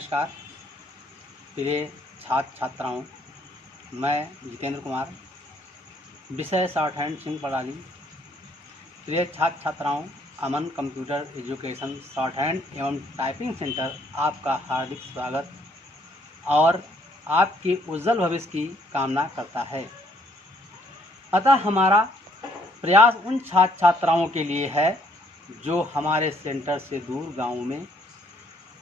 नमस्कार प्रिय छात्र छात्राओं, मैं जितेंद्र कुमार, विषय शॉर्ट हैंड सिंह प्रणाली। प्रिय छात्र छात्राओं, अमन कंप्यूटर एजुकेशन शॉर्ट हैंड एवं टाइपिंग सेंटर आपका हार्दिक स्वागत और आपके उज्जवल भविष्य की कामना करता है। अतः हमारा प्रयास उन छात्र छात्राओं के लिए है जो हमारे सेंटर से दूर गाँव में,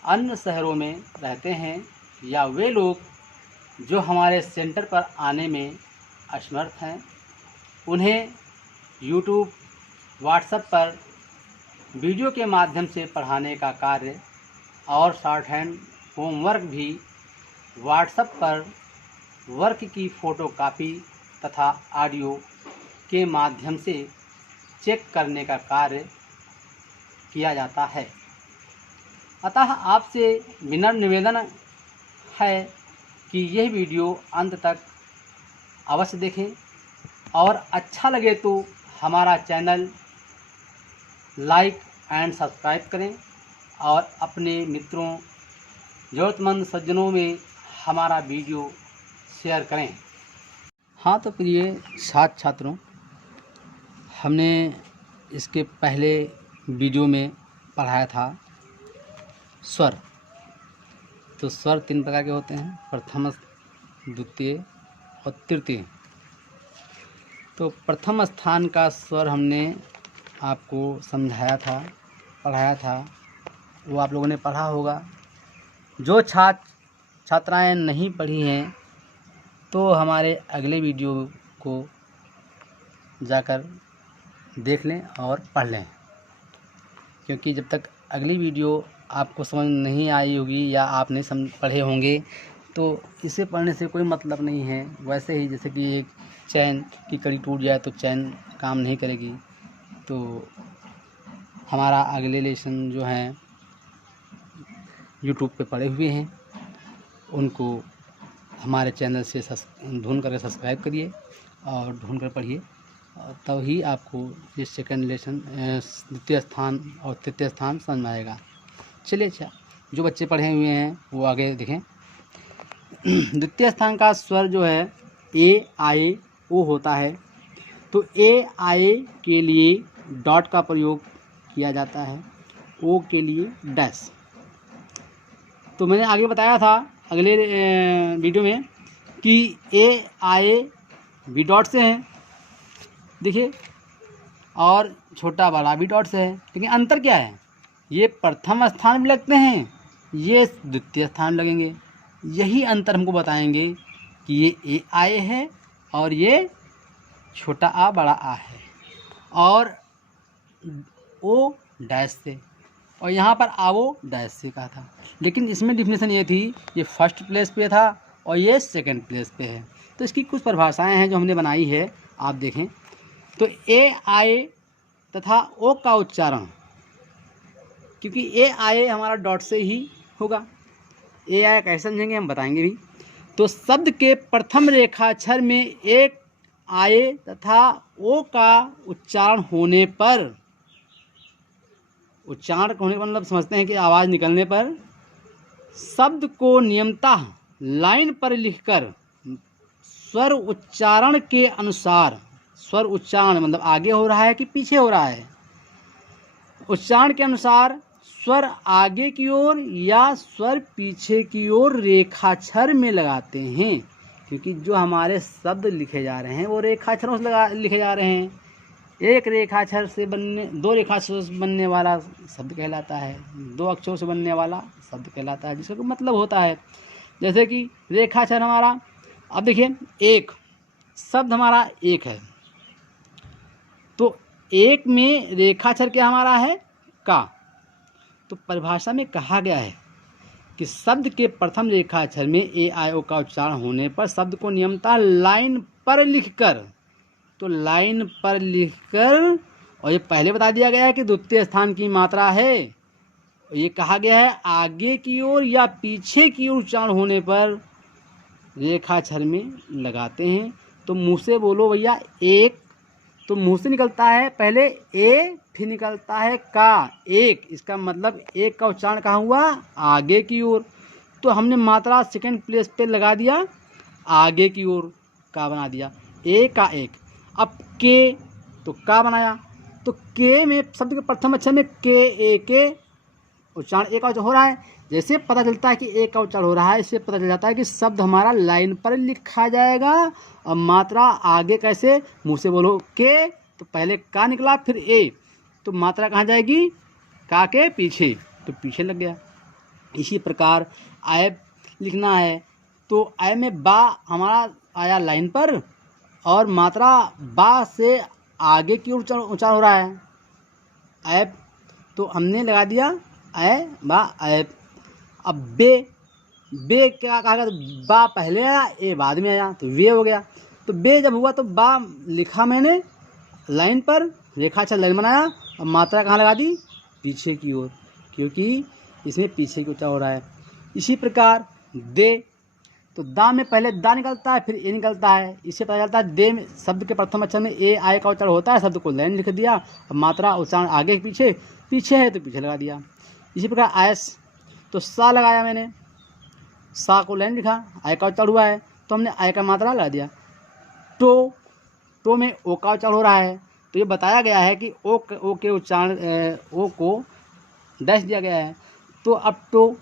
अन्य शहरों में रहते हैं, या वे लोग जो हमारे सेंटर पर आने में असमर्थ हैं। उन्हें यूट्यूब, व्हाट्सएप पर वीडियो के माध्यम से पढ़ाने का कार्य और शॉर्ट हैंड होमवर्क भी व्हाट्सएप पर वर्क की फ़ोटोकॉपी तथा ऑडियो के माध्यम से चेक करने का कार्य किया जाता है। अतः आपसे विनम्र निवेदन है कि यह वीडियो अंत तक अवश्य देखें और अच्छा लगे तो हमारा चैनल लाइक एंड सब्सक्राइब करें और अपने मित्रों, ज़रूरतमंद सज्जनों में हमारा वीडियो शेयर करें। हाँ, तो प्रिय छात्र छात्रों, हमने इसके पहले वीडियो में पढ़ाया था स्वर। तो स्वर 3 प्रकार के होते हैं, प्रथम, द्वितीय और तृतीय। तो प्रथम स्थान का स्वर हमने आपको समझाया था, पढ़ाया था, वो आप लोगों ने पढ़ा होगा। जो छात्र छात्राएं नहीं पढ़ी हैं तो हमारे अगले वीडियो को जाकर देख लें और पढ़ लें, क्योंकि जब तक अगली वीडियो आपको समझ नहीं आई होगी या आप नहीं पढ़े होंगे तो इसे पढ़ने से कोई मतलब नहीं है। वैसे ही जैसे कि एक चैन की कड़ी टूट जाए तो चैन काम नहीं करेगी। तो हमारा अगले लेसन जो हैं यूट्यूब पे पड़े हुए हैं, उनको हमारे चैनल से ढूंढ कर सब्सक्राइब करिए और ढूंढ कर पढ़िए, तभी आपको ये सेकंड लेसन, द्वितीय स्थान और तृतीय स्थान समझ में आएगा। चलिए, अच्छा, जो बच्चे पढ़े हुए हैं वो आगे देखें। द्वितीय स्थान का स्वर जो है ए, आए, ओ होता है। तो ए, आए के लिए डॉट का प्रयोग किया जाता है, ओ के लिए डैश। तो मैंने आगे बताया था अगले वीडियो में कि ए, आए भी डॉट से हैं, देखिए, और छोटा वाला भी डॉट से है। लेकिन अंतर क्या है? ये प्रथम स्थान में लगते हैं, ये द्वितीय स्थान लगेंगे। यही अंतर हमको बताएंगे कि ये ए, आए है और ये छोटा आ, बड़ा आ है, और ओ डैश से, और यहाँ पर आवो डैश से कहा था। लेकिन इसमें डिफिनेशन ये थी, ये फर्स्ट प्लेस पे था और ये सेकंड प्लेस पे है। तो इसकी कुछ परिभाषाएं हैं जो हमने बनाई है, आप देखें। तो ए, आए तथा ओ का उच्चारण, क्योंकि ए, आए हमारा डॉट से ही होगा। ए, आए कैसे समझेंगे हम बताएंगे भी। तो शब्द के प्रथम रेखाक्षर में एक आए तथा ओ का उच्चारण होने पर, उच्चारण होने का मतलब समझते हैं कि आवाज़ निकलने पर, शब्द को नियमतः लाइन पर लिखकर स्वर उच्चारण के अनुसार, स्वर उच्चारण मतलब आगे हो रहा है कि पीछे हो रहा है, उच्चारण के अनुसार स्वर आगे की ओर या स्वर पीछे की ओर रेखाक्षर में लगाते हैं। क्योंकि जो हमारे शब्द लिखे जा रहे हैं वो रेखाक्षरों से लिखे जा रहे हैं। एक रेखाक्षर से बनने, 2 रेखाक्षरों से बनने वाला शब्द कहलाता है, 2 अक्षरों से बनने वाला शब्द कहलाता है, जिसका मतलब होता है जैसे कि रेखाक्षर हमारा, अब देखिए, एक शब्द हमारा एक है, तो एक में रेखाक्षर क्या हमारा है? का। तो परिभाषा में कहा गया है कि शब्द के प्रथम रेखाक्षर में ए, आई, ओ का उच्चारण होने पर शब्द को नियमतः लाइन पर लिखकर, तो लाइन पर लिखकर, और ये पहले बता दिया गया है कि द्वितीय स्थान की मात्रा है, ये कहा गया है आगे की ओर या पीछे की ओर उच्चारण होने पर रेखाक्षर में लगाते हैं। तो मुँह से बोलो भैया एक, तो मुंह से निकलता है पहले ए, फिर निकलता है का, एक। इसका मतलब एक का उच्चारण कहाँ हुआ? आगे की ओर। तो हमने मात्रा सेकंड प्लेस पे लगा दिया, आगे की ओर का बना दिया, ए का एक। अब के, तो का बनाया, तो के में शब्द के प्रथम अक्षर में के, ए के उच्चारण ए का उच्चारण हो रहा है। जैसे पता चलता है कि ए का उच्चारण हो रहा है, इससे पता चल जाता है कि शब्द हमारा लाइन पर लिखा जाएगा। और मात्रा आगे कैसे, मुंह से बोलो के, तो पहले का निकला फिर ए, तो मात्रा कहाँ जाएगी, का के पीछे, तो पीछे लग गया। इसी प्रकार आय लिखना है, तो आय में बा हमारा आया लाइन पर, और मात्रा बा से आगे की ओर उच्चारण हो रहा है, ऐप, तो हमने लगा दिया ऐ बा ऐप। अब बे क्या कहा गया, तो बा पहले आया, ए बाद में आया, तो वे हो गया। तो बे जब हुआ तो बा लिखा मैंने लाइन पर, रेखाछर लाइन बनाया, और मात्रा कहाँ लगा दी, पीछे की ओर, क्योंकि इसमें पीछे की उच्चारण हो रहा है। इसी प्रकार दे, तो दा में पहले दा निकलता है फिर ए निकलता है, इससे पता चलता है दे में शब्द के प्रथम अक्षर में ए आय का उच्चारण होता है, शब्द को लाइन लिख दिया, और मात्रा उच्चारण आगे पीछे, पीछे है तो पीछे लगा दिया। इसी प्रकार आयस, तो सा लगाया मैंने, सा को लाइन लिखा, आय का उच्चारण हुआ है तो हमने आय का मात्रा लगा दिया। टो में ओ का उच्चारण हो रहा है, तो ये बताया गया है कि ओ के उच्चारण ओ को डैश दिया गया है। तो अब टो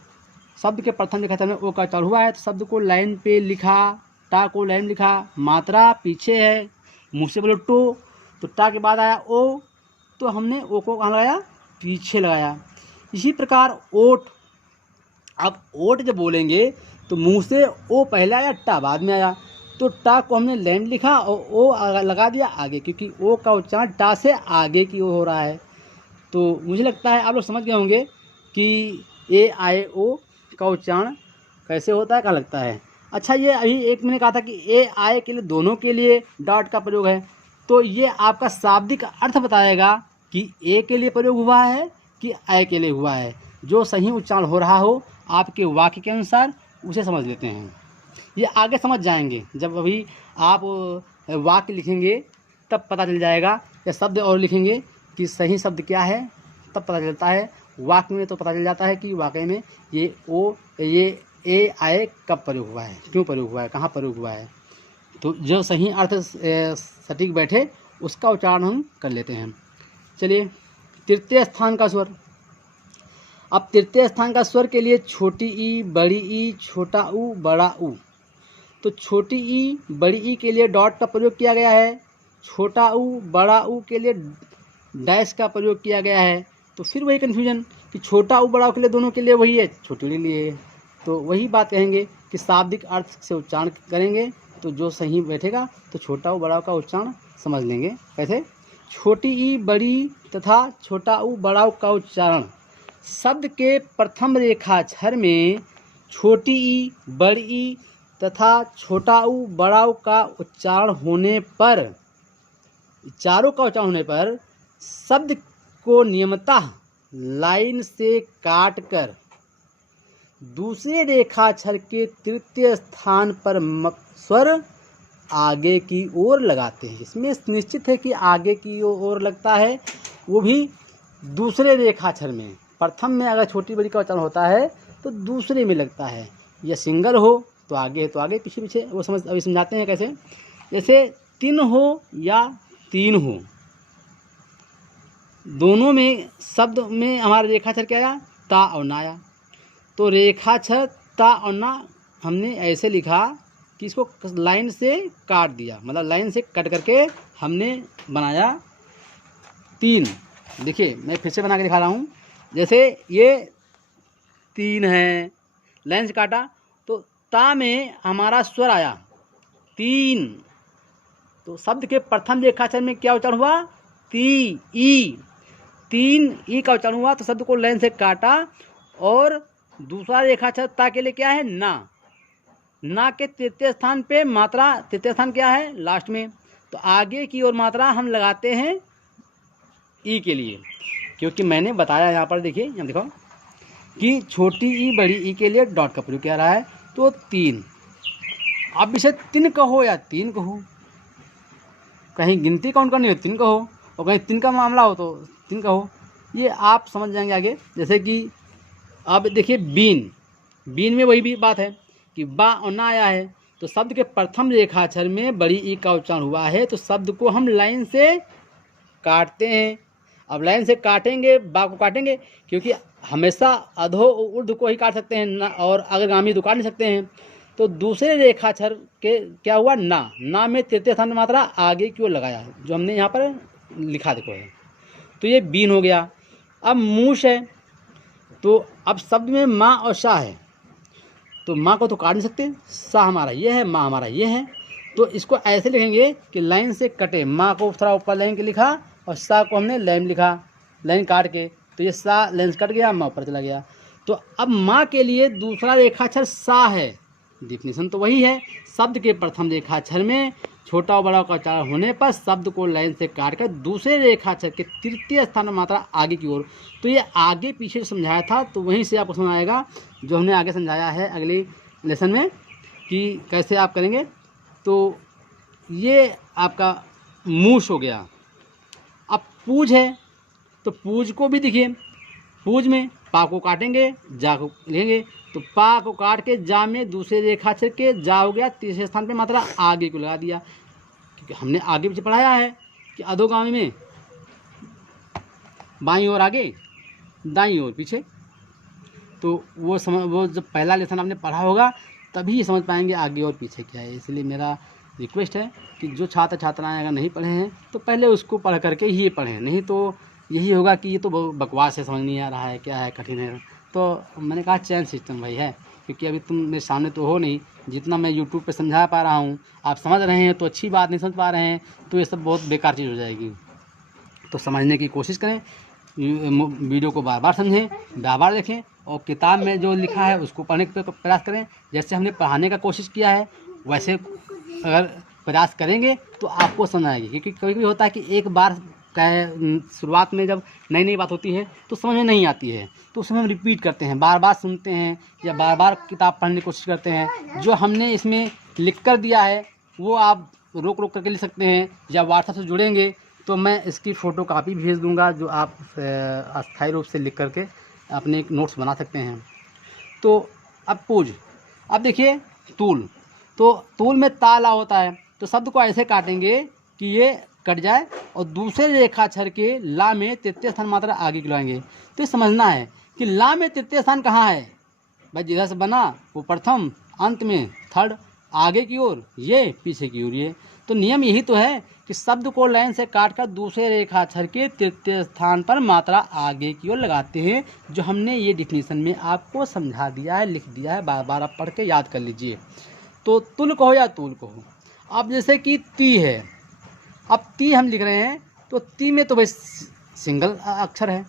शब्द के प्रथम लिखा था हमने, ओ का उच्चारण हुआ है तो शब्द को लाइन पे लिखा, टा को लाइन लिखा, मात्रा पीछे है, मुँह से बोलो टो, तो टा के बाद आया ओ, तो हमने ओ को कहाँ लगाया, पीछे लगाया। इसी प्रकार ओट, अब ओट जब बोलेंगे तो मुंह से ओ पहले आया, टा बाद में आया, तो टा को हमने लाइन लिखा और ओ लगा दिया आगे, क्योंकि ओ का उच्चारण टा से आगे की ओर हो रहा है। तो मुझे लगता है आप लोग समझ गए होंगे कि ए आए ओ का उच्चारण कैसे होता है, क्या लगता है। अच्छा, ये अभी एक मैंने कहा था कि ए आए के लिए दोनों के लिए डॉट का प्रयोग है, तो ये आपका शाब्दिक अर्थ बताएगा कि ए के लिए प्रयोग हुआ है कि आय के लिए हुआ है। जो सही उच्चारण हो रहा हो आपके वाक्य के अनुसार उसे समझ लेते हैं। ये आगे समझ जाएंगे, जब अभी आप वाक्य लिखेंगे तब पता चल जाएगा, या शब्द और लिखेंगे कि सही शब्द क्या है तब पता चलता है। वाक्य में तो पता चल जाता है कि वाकई में ये ओ, ये ए आए कब प्रयोग हुआ है, क्यों प्रयोग हुआ है, कहाँ प्रयोग हुआ है। तो जो सही अर्थ सटीक बैठे उसका उच्चारण हम कर लेते हैं। चलिए, तृतीय स्थान का स्वर। अब तृतीय स्थान का स्वर के लिए छोटी ई, बड़ी ई, छोटा ऊ, बड़ा ऊ। तो छोटी ई, बड़ी ई के लिए डॉट का प्रयोग किया गया है, छोटा ऊ, बड़ा ऊ के लिए डैश का प्रयोग किया गया है। तो फिर वही कन्फ्यूजन कि छोटा ऊ बड़ा ऊ के लिए दोनों के लिए वही है, छोटे के लिए है। तो वही बात कहेंगे कि शाब्दिक अर्थ से उच्चारण करेंगे तो जो सही बैठेगा, तो छोटा ऊ बड़ा ऊ का उच्चारण समझ लेंगे। कैसे, छोटी ई, बड़ी तथा छोटा ऊ, बड़ा ऊ का उच्चारण शब्द के प्रथम रेखाक्षर में छोटी ई, बड़ी ई तथा छोटा ऊ, बड़ा ऊ का उच्चारण होने पर, चारों का उच्चारण होने पर शब्द को नियमतः लाइन से काटकर दूसरे रेखाक्षर के तृतीय स्थान पर स्वर आगे की ओर लगाते हैं। इसमें निश्चित है कि आगे की ओर लगता है, वो भी दूसरे रेखाक्षर में। प्रथम में अगर छोटी बड़ी का उच्चारण होता है तो दूसरे में लगता है, या सिंगल हो तो आगे है तो आगे, पीछे पीछे, वो अभी समझाते हैं कैसे। जैसे तीन हो या तीन हो, दोनों में शब्द में हमारा रेखाक्षर क्या आया, ता और ना आया। तो रेखाक्षर ता और ना हमने ऐसे लिखा कि इसको लाइन से काट दिया, मतलब लाइन से कट करके हमने बनाया तीन। देखिए मैं फिर से बना के दिखा रहा हूँ। जैसे ये तीन है, लाइन से काटा तो ता में हमारा स्वर आया तीन, तो शब्द के प्रथम रेखाक्षर में क्या उच्चारण हुआ, ती, ई, तीन ई का उच्चारण हुआ। तो शब्द को लाइन से काटा, और दूसरा रेखाक्षर ता के लिए क्या है, ना। ना के तृतीय स्थान पे मात्रा, तृतीय स्थान क्या है, लास्ट में, तो आगे की ओर मात्रा हम लगाते हैं ई के लिए, क्योंकि मैंने बताया यहाँ पर, देखिए यहाँ देखो कि छोटी ई, बड़ी ई के लिए डॉट का प्रयोग किया रहा है। तो तीन, अब इसे तीन कहो या तीन कहो, कहीं गिनती काउंट करनी हो तीन कहो, और कहीं तीन का मामला हो तो तीन कहो, ये आप समझ जाएंगे आगे। जैसे कि अब देखिए बीन, बीन में वही भी बात है कि बा और ना आया है, तो शब्द के प्रथम रेखाक्षर में बड़ी ई का उच्चारण हुआ है, तो शब्द को हम लाइन से काटते हैं। अब लाइन से काटेंगे, बा को काटेंगे, क्योंकि हमेशा अधो ऊर्ध्व को ही काट सकते हैं ना, और अग्रगामी तो काट नहीं सकते हैं। तो दूसरे रेखाक्षर के क्या हुआ, ना में तृतीय स्थान में मात्रा आगे की ओर लगाया है, जो हमने यहाँ पर लिखा देखो है, तो ये बीन हो गया। अब मूश है, तो अब शब्द में माँ और शाह है, तो माँ को तो काट नहीं सकते, सा हमारा ये है, माँ हमारा ये है, तो इसको ऐसे लिखेंगे कि लाइन से कटे, माँ को थोड़ा ऊपर लाइन के लिखा और सा को हमने लाइन लिखा, लाइन काट के, तो ये सा लाइन कट गया, माँ ऊपर चला गया। तो अब माँ के लिए दूसरा रेखाक्षर सा है, डिफिनीशन तो वही है, शब्द के प्रथम रेखाक्षर में छोटा और बड़ा का उच्चारण होने पर शब्द को लाइन से काट कर दूसरे रेखाक्षर के तृतीय स्थान में मात्रा आगे की ओर। तो ये आगे पीछे समझाया था, तो वहीं से आपको समझ आएगा जो हमने आगे समझाया है अगले लेसन में कि कैसे आप करेंगे। तो ये आपका मूश हो गया। अब पूज है, तो पूज को भी देखिए, पूज में पा को काटेंगे, जा को लेंगे, तो पा को काट के जा में दूसरे रेखाक्षर के जा हो गया, तीसरे स्थान पे मात्रा आगे को लगा दिया, क्योंकि हमने आगे पीछे पढ़ाया है कि अधोगामी में बाईं ओर आगे, दाईं ओर पीछे। तो वो जब पहला लेसन आपने पढ़ा होगा तभी समझ पाएंगे आगे और पीछे क्या है। इसलिए मेरा रिक्वेस्ट है कि जो छात्र छात्राएँ अगर नहीं पढ़े हैं तो पहले उसको पढ़ करके ही पढ़ें, नहीं तो यही होगा कि ये तो बकवास है, समझ नहीं आ रहा है, क्या है, कठिन है। तो मैंने कहा चैन सिस्टम वही है, क्योंकि अभी तुम मेरे सामने तो हो नहीं, जितना मैं यूट्यूब पे समझा पा रहा हूँ आप समझ रहे हैं तो अच्छी बात, नहीं समझ पा रहे हैं तो ये सब बहुत बेकार चीज़ हो जाएगी। तो समझने की कोशिश करें, वीडियो को बार बार समझें, बार बार देखें, और किताब में जो लिखा है उसको पढ़ने का प्रयास करें। जैसे हमने पढ़ाने का कोशिश किया है वैसे अगर प्रयास करेंगे तो आपको समझ आएगी, क्योंकि कभी कभी होता है कि एक बार शुरुआत में जब नई नई बात होती है तो समझ में नहीं आती है, तो उसमें हम रिपीट करते हैं, बार बार सुनते हैं या बार बार किताब पढ़ने की कोशिश करते हैं। जो हमने इसमें लिख कर दिया है वो आप रोक रोक करके लिख सकते हैं, या व्हाट्सएप से जुड़ेंगे तो मैं इसकी फ़ोटो कापी भेज दूंगा, जो आप अस्थायी रूप से लिख करके अपने नोट्स बना सकते हैं। तो अब पूज, अब देखिए तूल, तो तूल में ताला होता है, तो शब्द को ऐसे काटेंगे कि ये कट जाए और दूसरे रेखाक्षर के ला में तृतीय स्थान मात्रा आगे की लाएंगे। तो ये समझना है कि ला में तृतीय स्थान कहाँ है भाई, जिधर से बना वो प्रथम, अंत में थर्ड, आगे की ओर ये, पीछे की ओर ये। तो नियम यही तो है कि शब्द को लाइन से काटकर दूसरे रेखाक्षर के तृतीय स्थान पर मात्रा आगे की ओर लगाते हैं, जो हमने ये डिफिनीशन में आपको समझा दिया है, लिख दिया है, बार बार आप पढ़ के याद कर लीजिए। तो तुल कहो या तूल कहो। अब जैसे कि ती है, अब ती हम लिख रहे हैं, तो ती में तो भाई सिंगल अक्षर है,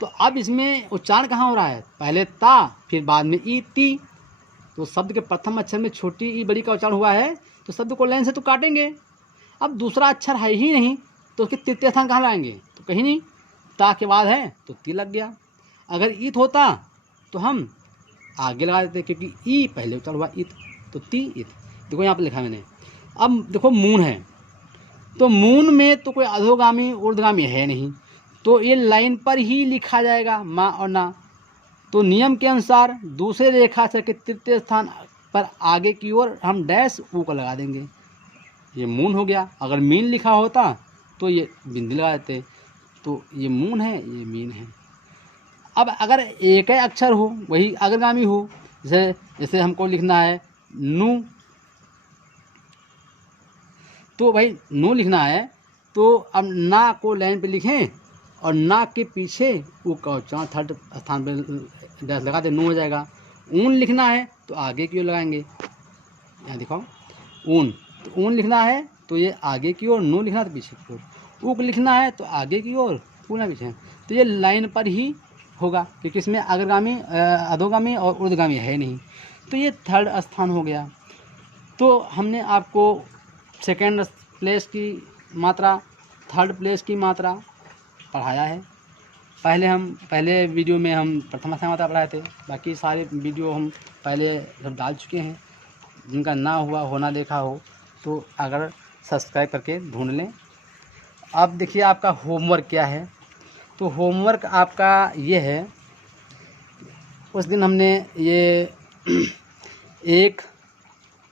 तो अब इसमें उच्चारण कहाँ हो रहा है, पहले ता फिर बाद में ई, ती। तो शब्द के प्रथम अक्षर में छोटी ई बड़ी का उच्चारण हुआ है, तो शब्द को लाइन से तो काटेंगे। अब दूसरा अक्षर है ही नहीं तो उसके तृतीय स्थान कहाँ लाएंगे, तो कहीं नहीं, ता के बाद है तो ती लग गया। अगर ईत होता तो हम आगे लगा देते, क्योंकि ई पहले उच्चारण हुआ ईत, तो ती ईत। देखो यहाँ पर लिखा मैंने। अब देखो मून है, तो मून में तो कोई अधोगामी ऊर्ध्वगामी है नहीं, तो ये लाइन पर ही लिखा जाएगा माँ और ना। तो नियम के अनुसार दूसरे रेखाक्षर के तृतीय स्थान पर आगे की ओर हम डैश ऊ को लगा देंगे, ये मून हो गया। अगर मीन लिखा होता तो ये बिंदी लगा देते, तो ये मून है, ये मीन है। अब अगर एक ही अक्षर हो, वही अग्रगामी हो, जैसे हमको लिखना है नू, तो भाई नू लिखना है, तो अब ना को लाइन पे लिखें और ना के पीछे ऊ का उच्चारण थर्ड स्थान पे डैश लगा दे, नू हो जाएगा। ऊन लिखना है तो आगे की ओर लगाएंगे, यहाँ दिखाओ ऊन, तो ऊन लिखना है तो ये आगे की ओर, नू लिखना है तो पीछे की ओर, ऊक लिखना है तो आगे की ओर, पूना पीछे। तो ये लाइन पर ही होगा, क्योंकि इसमें अग्रगामी अधोगामी और ऊर्ध्वगामी है नहीं, तो ये थर्ड स्थान हो गया। तो हमने आपको सेकेंड प्लेस की मात्रा, थर्ड प्लेस की मात्रा पढ़ाया है। पहले वीडियो में हम प्रथम स्थान मात्रा पढ़ाए थे, बाकी सारे वीडियो हम पहले सब डाल चुके हैं। जिनका ना हुआ होना देखा हो तो अगर सब्सक्राइब करके ढूंढ लें। अब देखिए आपका होमवर्क क्या है, तो होमवर्क आपका ये है, उस दिन हमने ये 1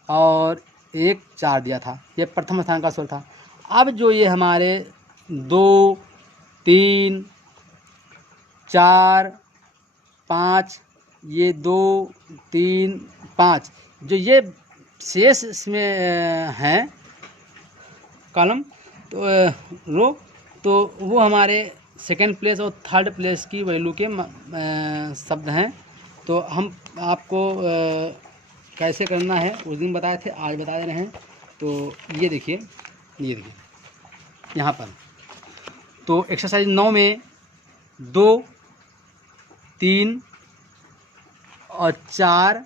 और 1 4 दिया था, ये प्रथम स्थान का स्वर था। अब जो ये हमारे 2 3 4 5, ये 2 3 5 जो ये शेष इसमें हैं कॉलम तो रो, तो वो हमारे सेकंड प्लेस और थर्ड प्लेस की वैल्यू के शब्द हैं। तो हम आपको कैसे करना है उस दिन बताए थे, आज बता दे रहे हैं। तो ये देखिए यहाँ पर तो एक्सरसाइज 9 में 2 3 और 4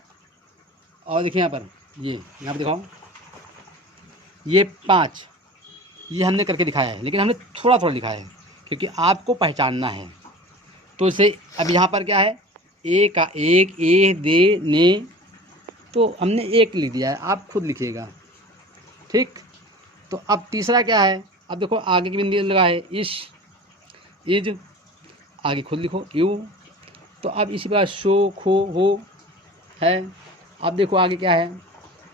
और देखिए यहाँ पर यहाँ पर दिखाओ, ये 5 ये हमने करके दिखाया है, लेकिन हमने थोड़ा थोड़ा लिखा है क्योंकि आपको पहचानना है। तो इसे अब यहाँ पर क्या है, ए का 1 ए दे ने, तो हमने 1 लिख दिया है, आप खुद लिखिएगा, ठीक। तो अब तीसरा क्या है, अब देखो आगे की बिंदी लगा है, इश इज, आगे खुद लिखो यू। तो अब इसी प्रकार शो खो हो है। अब देखो आगे क्या है,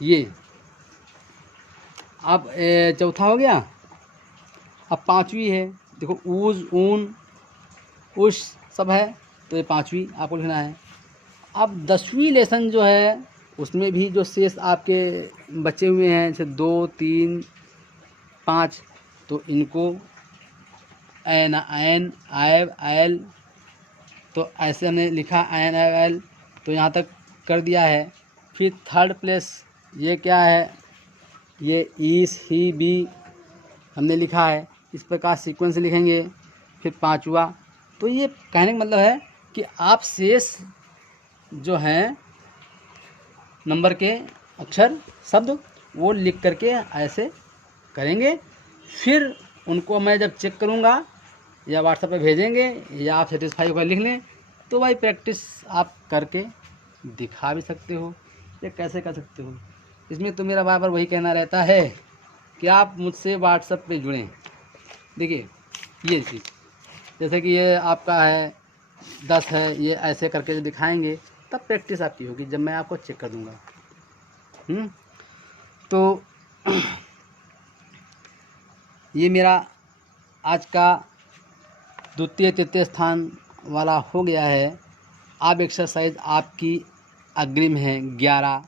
ये अब चौथा हो गया। अब पांचवी है, देखो ऊज ऊन उस सब है, तो ये पांचवी आपको लिखना है। अब 10वीं लेसन जो है उसमें भी जो शेष आपके बचे हुए हैं जैसे 2 3 5, तो इनको एन एन आयब एल, तो ऐसे हमने लिखा एन एल, तो यहाँ तक कर दिया है। फिर थर्ड प्लेस ये क्या है, ये ईस ही बी हमने लिखा है, इस प्रकार सीक्वेंस लिखेंगे। फिर पांचवा, तो ये कहने का मतलब है कि आप शेष जो हैं नंबर के अक्षर शब्द वो लिख करके ऐसे करेंगे। फिर उनको मैं जब चेक करूँगा या व्हाट्सएप पे भेजेंगे या आप सेटिस्फाई होकर लिख लें, तो भाई प्रैक्टिस आप करके दिखा भी सकते हो या कैसे कर सकते हो। इसमें तो मेरा बार बार वही कहना रहता है कि आप मुझसे व्हाट्सएप पे जुड़ें। देखिए ये चीज़ जैसे कि ये आपका है 10 है, ये ऐसे करके जो दिखाएंगे तब प्रैक्टिस आपकी होगी जब मैं आपको चेक कर दूँगा। तो ये मेरा आज का द्वितीय तृतीय स्थान वाला हो गया है। अब एक्सरसाइज आपकी अग्रिम है 11,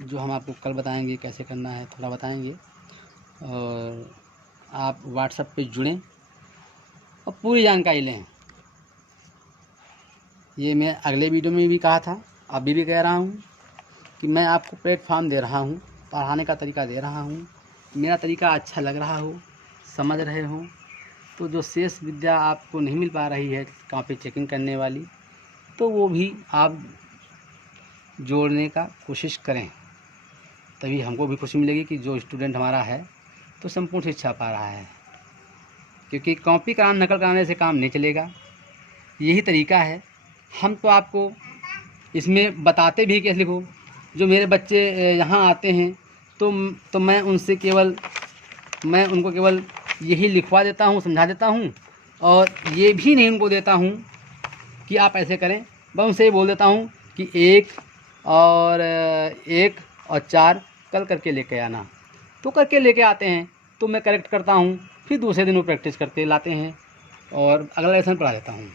जो हम आपको कल बताएंगे कैसे करना है, थोड़ा बताएंगे। और आप व्हाट्सएप पे जुड़ें और पूरी जानकारी लें। ये मैं अगले वीडियो में भी कहा था, अभी भी कह रहा हूँ कि मैं आपको प्लेटफॉर्म दे रहा हूँ, पढ़ाने का तरीका दे रहा हूँ। मेरा तरीका अच्छा लग रहा हो, समझ रहे हो, तो जो शेष विद्या आपको नहीं मिल पा रही है कॉपी चेकिंग करने वाली, तो वो भी आप जोड़ने का कोशिश करें, तभी हमको भी खुशी मिलेगी कि जो स्टूडेंट हमारा है तो संपूर्ण शिक्षा पा रहा है। क्योंकि कॉपी कराने नकल कराने से काम नहीं चलेगा, यही तरीका है। हम तो आपको इसमें बताते भी कैसे लिखो। जो मेरे बच्चे यहाँ आते हैं तो मैं उनको केवल यही लिखवा देता हूँ, समझा देता हूँ, और ये भी नहीं उनको देता हूँ कि आप ऐसे करें। मैं उनसे ही बोल देता हूँ कि 1 और 4 कल करके लेके आना, तो करके लेके आते हैं, तो मैं करेक्ट करता हूँ। फिर दूसरे दिन वो प्रैक्टिस करके लाते हैं और अगला लेसन पढ़ा देता हूँ।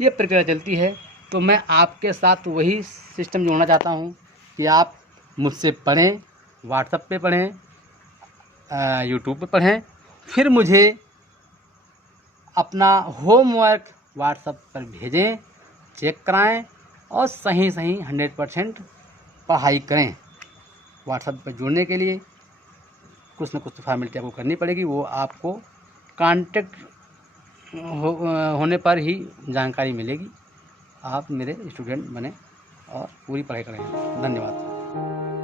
ये प्रक्रिया चलती है। तो मैं आपके साथ वही सिस्टम जोड़ना चाहता हूँ कि आप मुझसे पढ़ें, व्हाट्सएप पे पढ़ें, यूट्यूब पे पढ़ें, फिर मुझे अपना होमवर्क व्हाट्सएप पर भेजें, चेक कराएं और सही 100% पढ़ाई करें। व्हाट्सएप पर जुड़ने के लिए कुछ न कुछ फॉर्मेलिटी आपको करनी पड़ेगी, वो आपको कांटेक्ट होने पर ही जानकारी मिलेगी। आप मेरे स्टूडेंट बने और पूरी पढ़ाई करें। धन्यवाद।